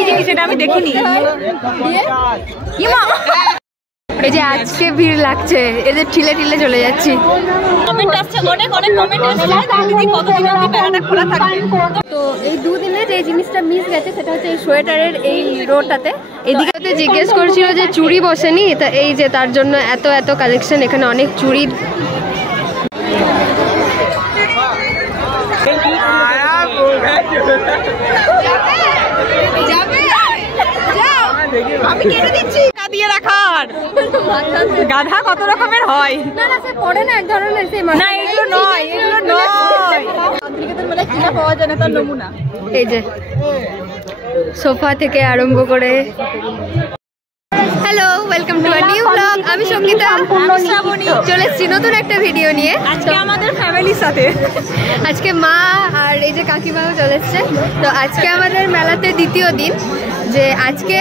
কি জিনিস এটা আমি দেখিনি। এই যে আজকে ভিড় লাগছে, এদের ঠিলে ঠিলে চলে যাচ্ছি। কমেন্ট আসছে, অনেক কমেন্ট আসছে দিদি কতদিন অবধি মেলাটা খোলা থাকবে। তো এই দুদিনে যে জিনিসটা মিস গেছে সেটা হচ্ছে এই সোয়েটারের এই রোডটাতে। এদিকে তো জিজ্ঞেস করছিল যে চুড়ি বসেনি, তা এই যে তার জন্য এত কালেকশন, এখানে অনেক চুড়ির। আমি কেটে দিচ্ছি দিয়ে রাখার। গাধা কত রকমের হয়। না না, সে পড়ে না এক ধরনের, সে না এগুলো নয়, এগুলো নয়। আন্তরিকতার মেলায় কিনা পাওয়া যায় না তার নমুনা। এই যে সোফা থেকে আরম্ভ করে। Hello, welcome to a new blog. আমি সঙ্গীতা, চলে এসেছি নতুন একটা ভিডিও নিয়ে। আজকে আমাদের ফ্যামিলির সাথে, আজকে মা আর এই যে কাকিমাও চলে এসছে। তো আজকে আমাদের মেলাতে দ্বিতীয় দিন। যে আজকে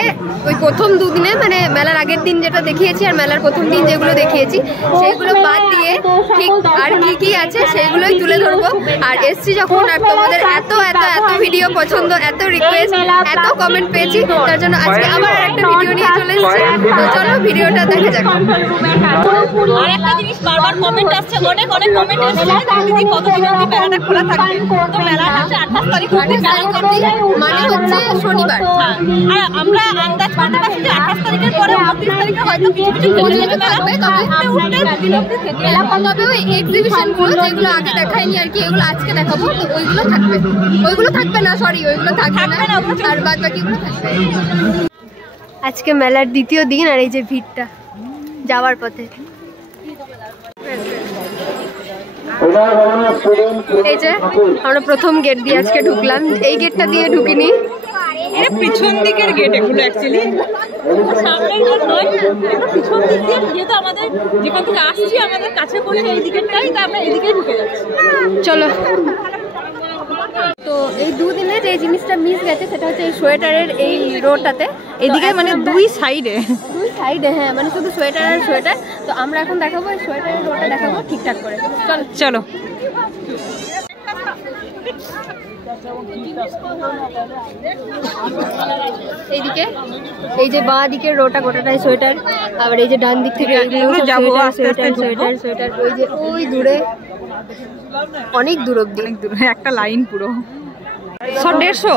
ওই প্রথম দুদিনে মানে মেলার আগের দিন যেটা দেখিয়েছি আর মেলার প্রথম দিন যেগুলো দেখিয়েছি সেইগুলো বাদ দিয়ে ঠিক আর কি আছে সেগুলোই তুলে ধরবো। আর এসছি যখন, আর তোমাদের এত ভিডিও পছন্দ, এত রিকোয়েস্ট, এত কমেন্ট পেয়েছি, তার জন্য আজকে আবার একটা ভিডিও নিয়ে চলে এসেছি। তো চলো ভিডিওটা দেখা যাক। আর একটা জিনিস বারবার কমেন্ট আসছে, অনেক কমেন্ট আসছে দিদি কতদিন অবধি মেলাটা খোলা থাকবে। তো মেলাটা হচ্ছে 28 তারিখ অবধি, মানে হচ্ছে শনিবার। আর আমরা আন্দাজ করতে পারছি যে 28 তারিখের পরে 29 তারিখে হয়তো কিছু তবে ওই এক্সিবিশনগুলো যেগুলো আগে দেখায়নি আর কি, এগুলো আজকে দেখাবো। তো ওইগুলো থাকবে না, সরি ওইগুলো থাকবে না, আর বাদ বাকিগুলো থাকবে। আজকে মেলার দ্বিতীয় দিন, আর এই যে ভিড়টা যাওয়ার পথে। এই যে আমরা প্রথম গেট দিয়ে আজকে ঢুকলাম, এই গেটটা দিয়ে ঢুকিনি। এটা পিছন দিকের গেট, এগুলো অ্যাকচুয়ালি সামনের গেট নয়, এটা পিছন দিক দিয়ে। যেহেতু আমাদের যেখান থেকে আসছি আমাদের কাছে পড়ে এই দিকেরটাই, তো আমরা এদিকেই ঢুকে যাচ্ছি। চলো। তো এই দুদিনে যে জিনিসটা মিস গেছে সেটা হচ্ছে এই সোয়েটারের এই রোডটাতে। এদিকে মানে দুই সাইডে, হ্যাঁ, মানে শুধু সোয়েটার আর সোয়েটার। তো আমরা এখন দেখাবো এই সোয়েটারের রোডটা দেখাবো ঠিকঠাক করে। চলো। এইদিকে এই যে বাঁ দিকের রোটা গোটাটাই সোয়েটার, আবার এই যে ডান দিক থেকে সোয়েটার। ওই যে ওই দূরে অনেক দূর অব্দি, অনেক দূর, একটা লাইন পুরো 150।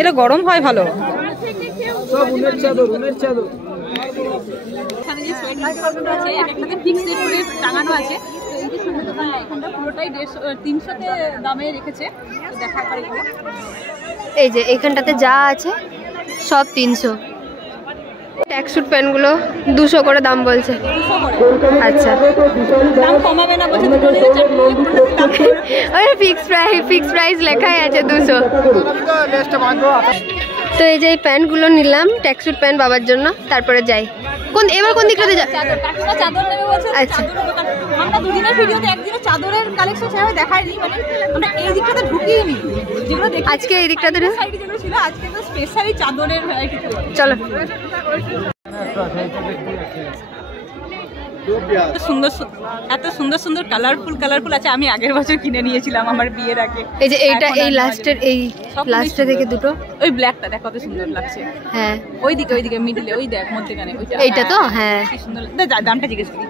এটা গরম হয় ভালো। এখানে যে সোয়েটার আছে একটাতে ফিক্স রেট করে টাঙানো আছে। তো এই যে সামনে দোকানটা, এখানটা পুরোটাই 300-তে দামে রেখেছে। তো দেখা করে এই যে এখানটাতে যা আছে সব 300। ট্যাক্সুট প্যান্টগুলো 200 করে দাম বলছে। আচ্ছা, দাম কমাবে না বলছে, ওই ফিক্স প্রাইস লেখাই আছে 200। তো এই যে এই প্যান্টগুলো নিলাম, ট্যাক্সুট প্যান্ট বাবার জন্য। তারপরে যাই এবার কোন দিকটাতে যাই? চাদর নেবে বলছে। আচ্ছা, আমরা দুদিনের ভিডিওতে একদিনে চাদরের কালেকশন সেভাবে দেখাইনি, মানে আমরা এই দিকটাতে ঢুকিনি। যেগুলো দেখি আজকে এই দিকটাতে সাইডে যেগুলো ছিল, আজকে তো স্পেশালি চাদরের ভ্যারাইটি। চলো। এত সুন্দর কালারফুল আছে। আমি আগের বছর কিনে নিয়েছিলাম আমার বিয়ের আগে। এই যে এইটা, এই লাস্টে থেকে দুটো, ওই ব্ল্যাকটা দেখ কত সুন্দর লাগছে। হ্যাঁ, ওইদিকে মিডলে, ওই দেখ মধ্যখানে ওইটা, এইটা তো হ্যাঁ কি সুন্দর। দামটা জিজ্ঞেস করি।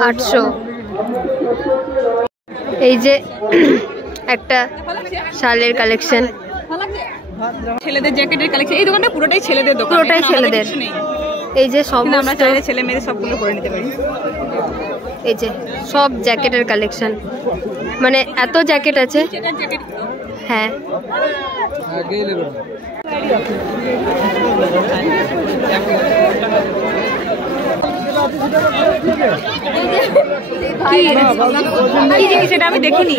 $800। এই যে একটা শালের কালেকশন, ছেলেদের জ্যাকেটের কালেকশন। এই দোকানটা পুরোটাই ছেলেদের দোকান, পুরোটাই ছেলেদের। এই যে সব আমরা চাইলে ছেলে মেয়েদের সবগুলো করে নিতে পারি। এই যে সব জ্যাকেটের কালেকশন, মানে এত জ্যাকেট আছে। হ্যাঁ, কি জিনিস এটা আমি দেখিনি।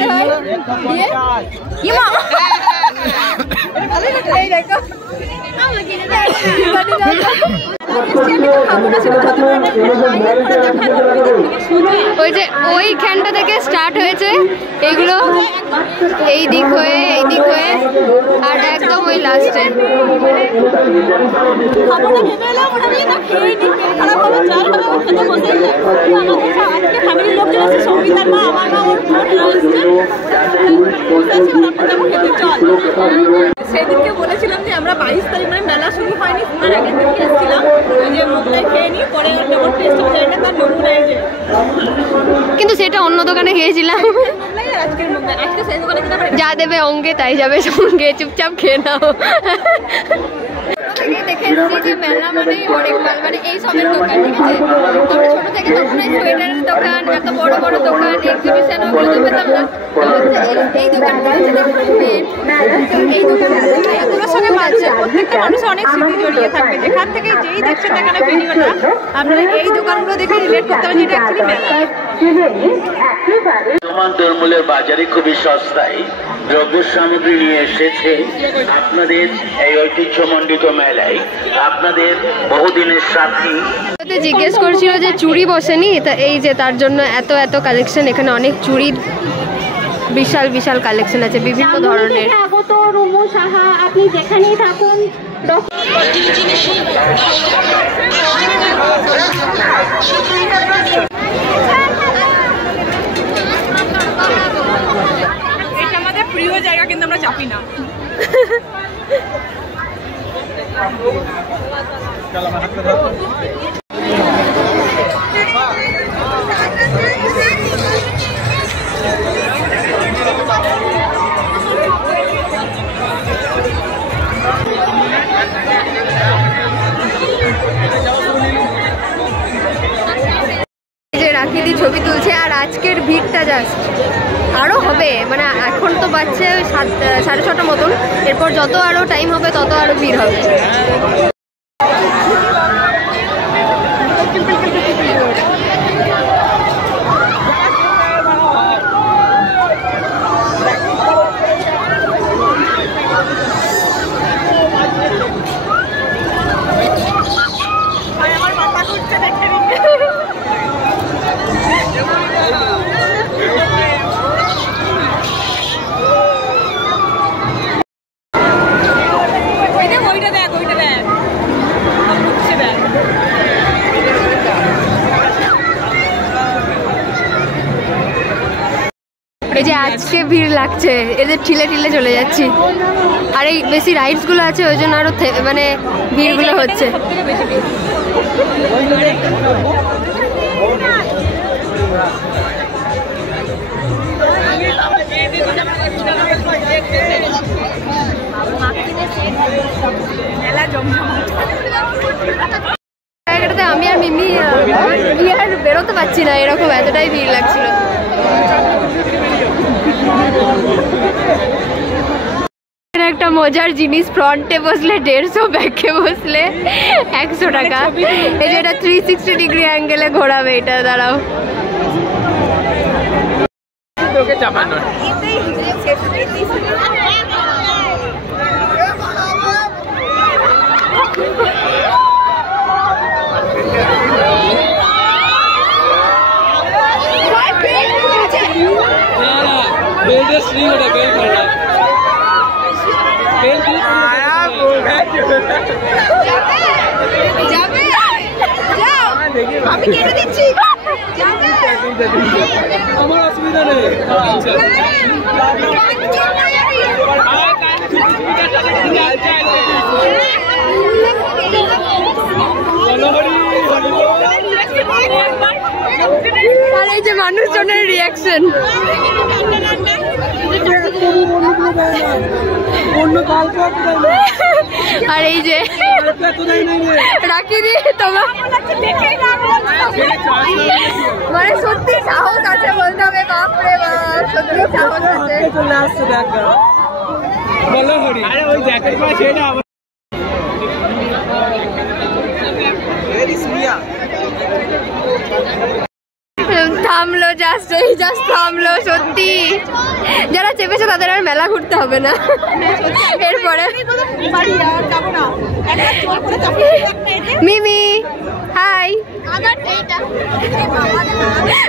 ওই যে ওইখানটা থেকে স্টার্ট হয়েছে এইগুলো, এই দিক হয়ে আর একদম ওই লাস্টে। সেদিনকে বলেছিলাম যে আমরা 22 তারিখ মানে মেলা শুরু হয়নি তার আগের দিন এসেছিলাম, যে মোগলাই খেয়ে নিই, পরে কেমন টেস্ট হবে জানি না, তার নমুনা এই যে। কিন্তু সেটা অন্য দোকানে খেয়েছিলাম। আজকের মোগলাই আজকে সেই দোকানে যা দেবে অঙ্গে তাই যাবে সঙ্গে, চুপচাপ খেয়ে নাও। দেখে এসেছি যে মেলা মানে অনেক মাল, মানে এই সবের দোকান, ঠিক আছে? আমরা ছোট থেকে তখন এই সোয়েটারের দোকান, এত বড় বড় দোকান, এক্সিবিশন ওগুলো তো পেতাম না। এই দোকানগুলো এই দোকানগুলোর সঙ্গে বাজছে, প্রত্যেকটা মানুষের অনেক স্মৃতি জড়িয়ে থাকবে। যেখান থেকে যেই দেখছেন না কেন ভিডিওটা, আপনারা এই দোকানগুলো দেখে রিলেট করতে পারেন যেটা অ্যাকচুয়ালি মেলা। তরমূলের বাজারে খুবই সস্তায় দ্রব্য সামগ্রী নিয়ে এসেছে আপনাদের এই ঐতিহ্যমণ্ডিত মেলায়, আপনাদের বহুদিনের সাথী। জিজ্ঞেস করছিল যে চুড়ি বসেনি, তা এই যে তার জন্য এত কালেকশন। এখানে অনেক চুড়ির বিশাল বিশাল কালেকশন আছে বিভিন্ন ধরনের। স্বাগত রুমু সাহা, আপনি যেখানেই থাকুন। এটা আমাদের প্রিয় জায়গা, কিন্তু আমরা চাপি না। রাখিদি ছবি তুলছে, আর আজকের ভিড়টা জাস্ট আরও হবে, মানে এখন তো বাজছে 6:30 মতন, এরপর যত আরও টাইম হবে তত আরও ভিড় হবে। এই যে আজকে ভিড় লাগছে, এদের ঠিলে ঠিলে চলে যাচ্ছি। আর এই বেশি রাইডস গুলো আছে ওই জন্য আরো মানে ভিড়গুলো হচ্ছে। আমি আর মিমি আর বেরোতে পারছি না, এরকম এতটাই ভিড় লাগছিল। একটা মজার জিনিস, ফ্রন্টে বসলে 150, ব্যাকে বসলে 100 টাকা। এই যে এটা 360 ডিগ্রি অ্যাঙ্গেলে ঘোরাবে, এটা দাঁড়াও। আমি কেটে দিচ্ছি, আমার অসুবিধা নেই। আর এই যে মানুষজনের রিয়াকশন, আর এই যে রাখিনি তোমার, মানে সত্যি সাহস আছে বলতে হবে। বাপরে বাপ, সত্যি সাহস আছে। চলে আসছে থামলো, জাস্ট থামলো। সত্যি যারা চেপেছে তাদের আর মেলা ঘুরতে হবে না এরপর। করে। মিমি হাই,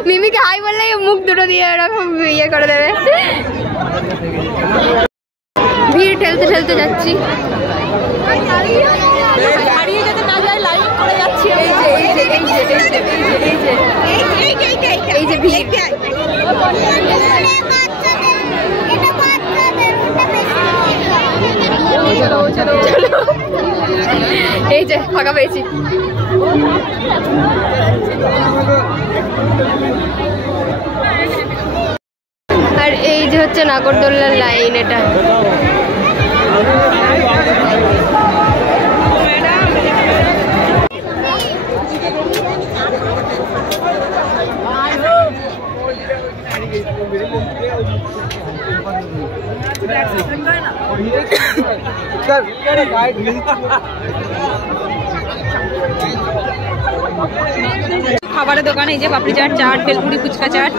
মিমিকে হাই বললে মুখ দুটো দিয়ে এরকম ইয়ে করে দেবে। ভিড় ঠেলতে ঠেলতে যাচ্ছি। এই যে ভিড়, এই যে ফাঁকা পেয়েছি। আর এই যে হচ্ছে নাগরদোল্লার লাইন, এটা খাবারের দোকানে এই যে পাপড়ি চাট, চাট, ভেলপুরি, ফুচকা চাট।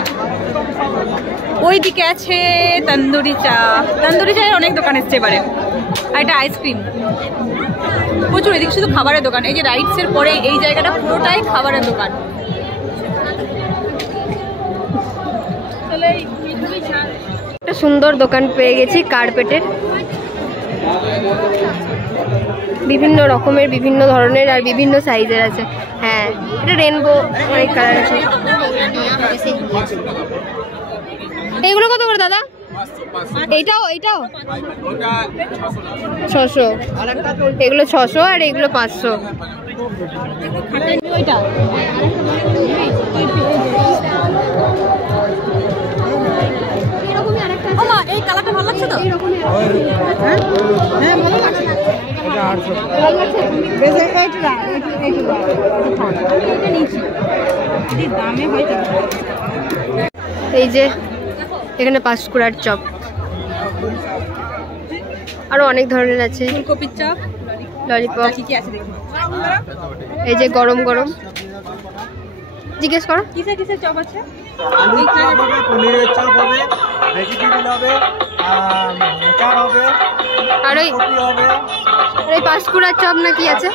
ওইদিকে আছে তন্দুরি চা। তন্দুরি চায়ের অনেক দোকান এসছে এবারে। আর এটা আইসক্রিম প্রচুর। এদিকে শুধু খাবারের দোকান। এই যে রাইডসের পরে এই জায়গাটা পুরোটাই খাবারের দোকান। একটা সুন্দর দোকান পেয়ে গেছি কার্পেটের, বিভিন্ন রকমের, বিভিন্ন ধরনের আর বিভিন্ন সাইজের আছে। হ্যাঁ, এটা রেনবো, অনেক কালার আছে। এইগুলো কত করে দাদা? এইটাও 600, এগুলো 600 আর এগুলো 500। এই কালারটা ভালো লাগছে তো? এই যে এখানে পাঁশকুড়ার চপ, আরো অনেক ধরনের আছে। ফুলকপির চপ, ললিপপ, কি কি আছে দেখুন। এই যে গরম গরম। জিজ্ঞেস করো কিসের কিসের চপ আছে? পনিরের চপ হবে, ভেজিটেবল হবে, চাট হবে, আর ওই কফি হবে। এই পাঁশকুড়ার চপ না কি আছে?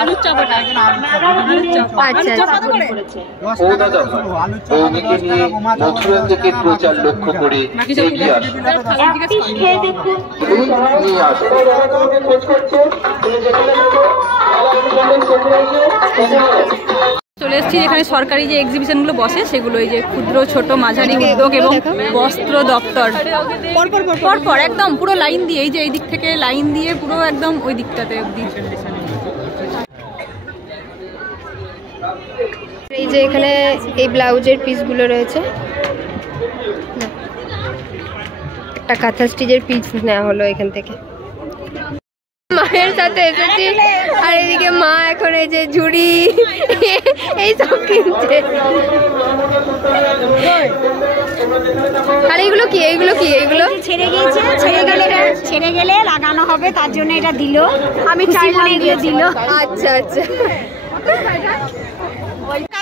আলুর চপ ওটা। আচ্ছা ও দাদা বৌদিকে নিয়ে মথুরান্তকের প্রচার লক্ষ্য করে এগিয়ে আসুন। নিয়ে আসুন। চলে এসেছি যেখানে সরকারি যে এক্সিবিশনগুলো বসে সেগুলো, এই যে ক্ষুদ্র ছোট মাঝারি উদ্যোগ এবং বস্ত্র দপ্তর পরপর একদম পুরো লাইন দিয়ে, এই যে এই দিক থেকে লাইন দিয়ে পুরো একদম ওই দিকটাতে অবধি। এই যে এখানে এই ব্লাউজের পিসগুলো রয়েছে, একটা কাঁথা স্টিচের পিস নেওয়া হলো এখান থেকে। মায়ের সাথে এসেছি আর এদিকে মা এখন এই যে ঝুড়ি এই সব কিনছে। আর এইগুলো কি? এইগুলো কি? এইগুলো ছেড়ে গিয়েছে, ছেড়ে গেলে লাগানো হবে, তার জন্য এটা দিল। আমি চাইলাম এগুলো দিল। আচ্ছা আচ্ছা।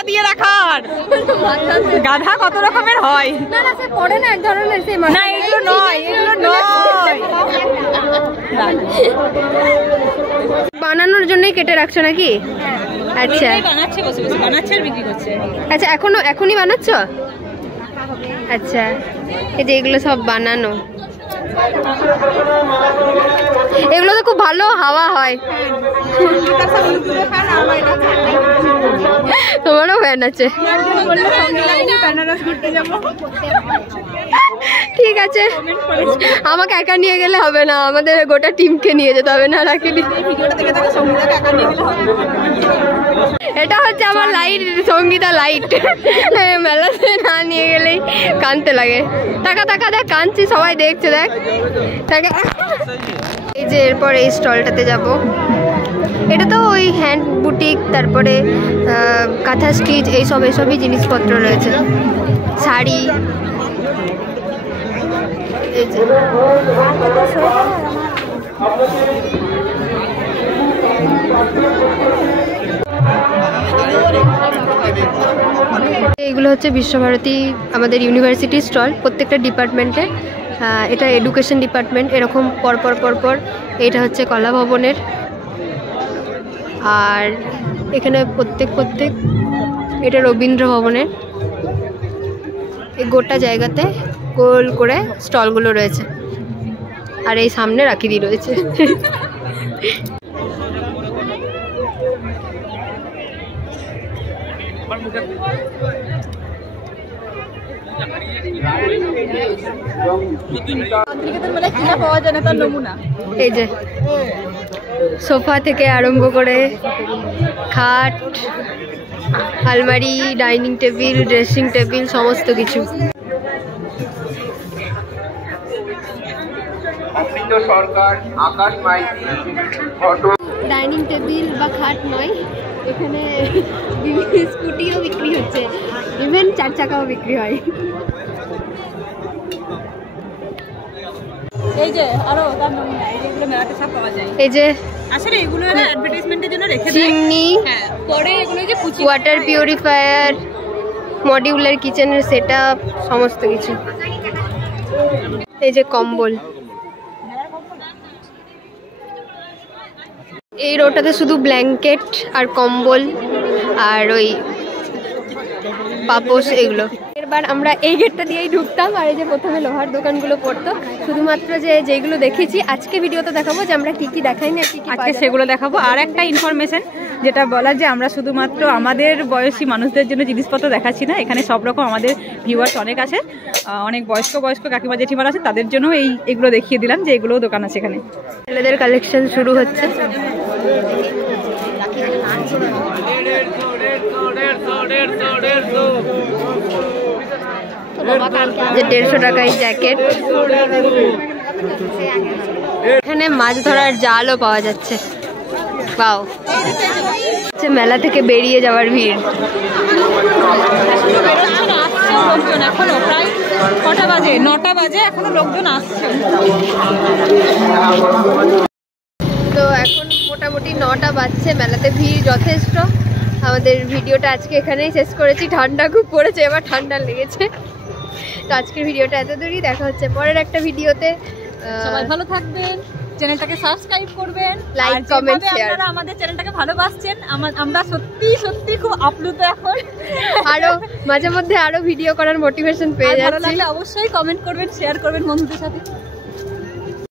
দিয়ে রাখার গাধা কত রকমের হয়। না না, সে পড়ে না এক ধরনের, সে না এগুলো নয়, এগুলো নয়। বানানোর জন্যই কেটে রাখছো নাকি? আচ্ছা বানাচ্ছে, বসে বসে বানাচ্ছে আর বিক্রি করছে। আচ্ছা, এখনই বানাচ্ছ? আচ্ছা, এই যে এগুলো সব বানানো, এগুলো তো খুব ভালো হাওয়া হয়। তোমারও ফ্যান আছে? ঠিক আছে, আমাকে একা নিয়ে গেলে হবে না, আমাদের গোটা টিমকে নিয়ে যেতে হবে। না রাখিনি, এটা হচ্ছে আমার লাইট, সঙ্গীতা লাইট। মেলাতে না নিয়ে গেলেই কাঁদতে লাগে। টাকা টাকা দেখ, কাঁদছি, সবাই দেখছে, দেখ তাকে। এই যে এরপর এই স্টলটাতে যাব, এটা তো ওই হ্যান্ড বুটিক, তারপরে কাঁথা স্টিচ, এইসবই জিনিসপত্র রয়েছে, শাড়ি। এই যে এইগুলো হচ্ছে বিশ্বভারতী আমাদের ইউনিভার্সিটি স্টল, প্রত্যেকটা ডিপার্টমেন্টের। এটা এডুকেশন ডিপার্টমেন্ট, এরকম পরপর পরপর। এটা হচ্ছে কলা ভবনের, আর এখানে প্রত্যেক এটা রবীন্দ্র ভবনের। এই গোটা জায়গাতে গোল করে স্টলগুলো রয়েছে, আর এই সামনে রাখিদি রয়েছে। এই যে সোফা থেকে আরম্ভ করে খাট, আলমারি, ডাইনিং টেবিল, ড্রেসিং টেবিল, সমস্ত কিছু। ডাইনিং টেবিল বা খাট নয়, এখানে স্কুটিও বিক্রি হচ্ছে, ইভেন 4 চাকাও বিক্রি হয়। এই যে আরো তার নমুনা, এইগুলো মেলাতে সব পাওয়া যায়। এই যে আসলে এগুলো অ্যাডভার্টাইজমেন্টের জন্য রেখে দেয়। চিমনি, হ্যাঁ, পরে এগুলো যে পুচি ওয়াটার পিউরিফায়ার, মডিউলার কিচেনের সেটআপ, সমস্ত কিছু। এই যে কম্বল, এই রোটাতে শুধু ব্ল্যাঙ্কেট আর কম্বল আর ওই পাপোশ, এগুলো। এবার আমরা এই গেটটা দিয়েই ঢুকতাম, আর এই যে প্রথমে লোহার দোকানগুলো পড়তো। শুধুমাত্র যেগুলো দেখেছি আজকে ভিডিওতে দেখাবো, যে আমরা কি কি দেখাইনি আর কি কি আজকে সেগুলো দেখাবো। আর একটা ইনফরমেশন যেটা বলার, যে আমরা শুধুমাত্র আমাদের বয়সী মানুষদের জন্য জিনিসপত্র দেখাচ্ছি না, এখানে সব রকম আমাদের ভিউয়ার্স অনেক আছে, অনেক বয়স্ক কাকিমা জেঠিমারা আছে, তাদের জন্য এইগুলো দেখিয়ে দিলাম যে এগুলোও দোকান আছে এখানে। ছেলেদের কালেকশন শুরু হচ্ছে। যে 150 টাকায় জ্যাকেট। এখানে মাছ ধরার জালও পাওয়া যাচ্ছে। বাও, মেলা থেকে বেরিয়ে যাওয়ার ভিড়। এখনো প্রায় কটা বাজে? 9টা বাজে, এখনো লোকজন আসছে। তো এখন মোটামুটি 9টা বাজছে, মেলাতে ভিড় যথেষ্ট। আমাদের ভিডিওটা আজকে এখানেই শেষ করেছি। ঠান্ডা খুব পড়েছে, এবার ঠান্ডা লেগেছে। তো আজকের ভিডিওটা এত দূরই, দেখা হচ্ছে পরের একটা ভিডিওতে। সবাই ভালো থাকবেন, চ্যানেলটাকে সাবস্ক্রাইব করবেন, লাইক, কমেন্ট, শেয়ার। আপনারা আমাদের চ্যানেলটাকে ভালোবাসছেন, আমরা সত্যি খুব আপ্লুত। এখন আরো মাঝে মধ্যে আরো ভিডিও করার মোটিভেশন পেয়ে যাচ্ছি। ভালো লাগলে অবশ্যই কমেন্ট করবেন, শেয়ার করবেন বন্ধুদের সাথে।